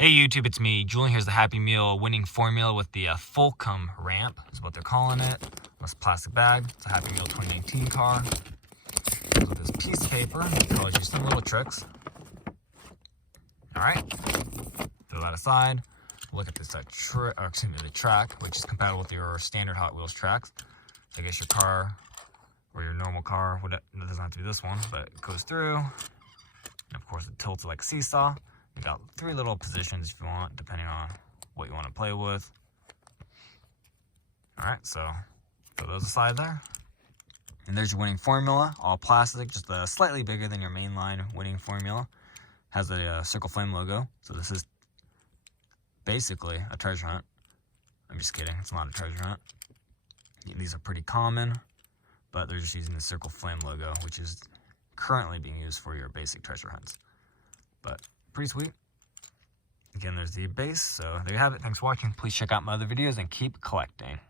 Hey YouTube, it's me, Julian. Here's the Happy Meal winning formula with the Fulcrum ramp, is what they're calling it. This plastic bag. It's a Happy Meal 2019 car. Comes with this piece of paper that tells you some little tricks. Alright, throw that aside. Look at this the track, which is compatible with your standard Hot Wheels tracks. So I guess your car, or your normal car, it doesn't have to be this one, but it goes through. And of course it tilts like a seesaw. You got 3 little positions if you want, depending on what you want to play with. Alright, so throw those aside there. And there's your winning formula, all plastic, just slightly bigger than your mainline winning formula. Has a Circle Flame logo, so this is basically a treasure hunt. I'm just kidding, it's not a treasure hunt. These are pretty common, but they're just using the Circle Flame logo, which is currently being used for your basic treasure hunts. But pretty sweet. Again, there's the base. So there you have it. Thanks for watching. Please check out my other videos and keep collecting.